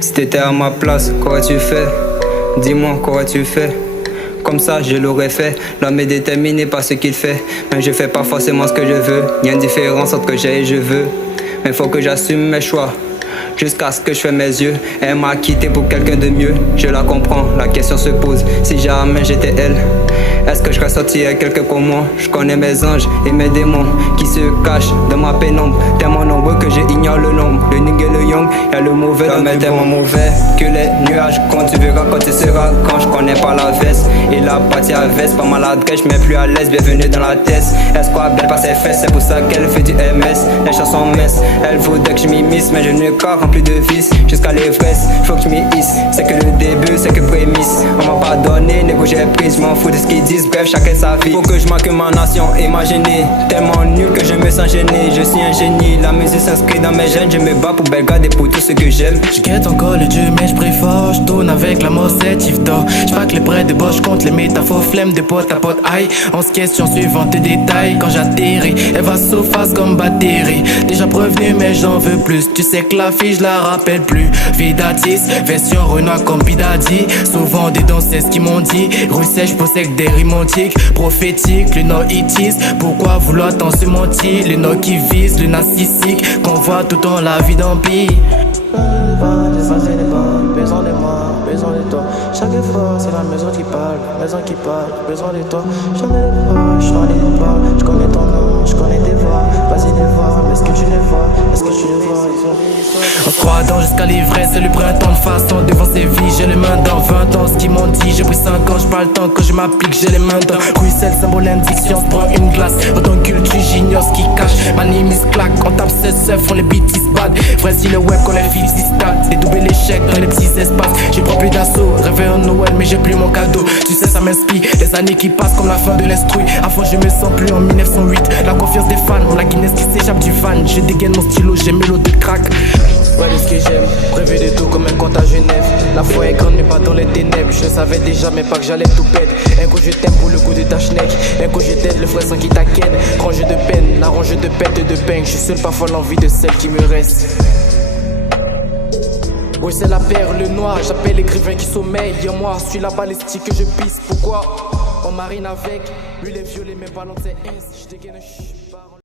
Si t'étais à ma place, qu'aurais-tu fait? Dis-moi, qu'aurais-tu fait? Comme ça, je l'aurais fait. L'homme est déterminé par ce qu'il fait. Mais je fais pas forcément ce que je veux. Y'a une différence entre que j'ai et je veux. Mais faut que j'assume mes choix. Jusqu'à ce que je fais mes yeux. Elle m'a quitté pour quelqu'un de mieux. Je la comprends, la question se pose. Si jamais j'étais elle, est-ce que je ressortirais quelqu'un comme moi? Je connais mes anges et mes démons qui se cachent dans ma pénombre. Tellement nombreux que j'ignore le nombre. Le ning et le young, y'a le mauvais dans mes tellement mauvais que les nuages quand tu verras quand tu seras. Quand je connais pas la veste et la partie à veste, pas maladresse, je mets plus à l'aise. Bienvenue dans la tête. Est-ce quoi belle par ses fesses? C'est pour ça qu'elle fait du MS. Les chansons messes, elle voudrait que je m'immisce, mais je ne corps rempli de vices. Jusqu'à l'ivresse, faut que je m'y hisse. C'est que le début, c'est que prémisse. On m'a pas donné, négo j'ai prise, je m'en fous de ce qu'ils disent. Bref, chacun sa vie. Faut que je marque ma nation, imaginez. Tellement nul que je me sens gêné. Je suis un génie, la musique s'inscrit dans mes gènes. Je me bats pour Belgrade et pour tout ce que j'aime. Je guette encore le Dieu, mais je prie fort. Je tourne avec la mort, c'est Yves d'or. Je que les prêts de boche contre les métaphores. Flemme de pote à pote, aïe. On se question suivant tes détails. Quand j'atterris, elle va surface comme batterie. Déjà prévenu, mais j'en veux plus. Tu sais que la fille, je la rappelle plus. Vidatis, version Renoir comme Bidadi. Souvent des danseuses qui m'ont dit. Rue sèche, possède des rimes antiques. Prophétique, le nom itis. Pourquoi vouloir tant se mentir? Le nom qui vise, le narcissique. Qu'on voit tout dans la vie d'empire. Besoin de moi, besoin de toi. Chaque fois c'est la maison qui parle, besoin de toi. J'en ai des proches, j'en ai des pas. Je connais ton nom, je connais tes voix. Vas-y les voir, mais est-ce que tu les vois? Est-ce que tu les vois? On se croit dans jusqu'à l'ivresse, c'est le printemps de façon. Devant ses vies, j'ai les mains dans 20 ans. Ce qu'ils m'ont dit, j'ai pris 5 ans, j'parle le temps que je m'applique, j'ai les mains dans. Ruisselle, symbole, indiction, se prend une glace. Autant culture, j'ignore ce qui cache. Manimise claque, on tape ses seufs, on les bêtises bad. Voici le web quand les filles s'y stackent. Dédoubler l'échec dans les petits espaces. J'ai pas plus d'assaut, rêver en Noël, mais j'ai plus mon cadeau. Tu sais, ça m'inspire, les années qui passent comme la fin de l'instruit. À fond, je me sens plus en 1908. La confiance des fans, la Guinness qui s'échappe du van. Je dégaine mon stylo, j'ai mes lots de crack. Ouais, de ce que j'aime, rêver de tout comme un compte à Genève. La foi est grande mais pas dans les ténèbres. Je savais déjà mais pas que j'allais tout pète. Un coup je t'aime pour le goût de ta schneck. Un coup je t'aide le frère sans qui t'aquenne. Range de peine, la range de pète et de pain. Je suis seul parfois l'envie de celle qui me reste. Oui c'est la perle noire, j'appelle l'écrivain qui sommeille. Et moi, suis la balistique que je pisse. Pourquoi on marine avec? Lui les violets, mes ballons c'est ins. Je dégaine.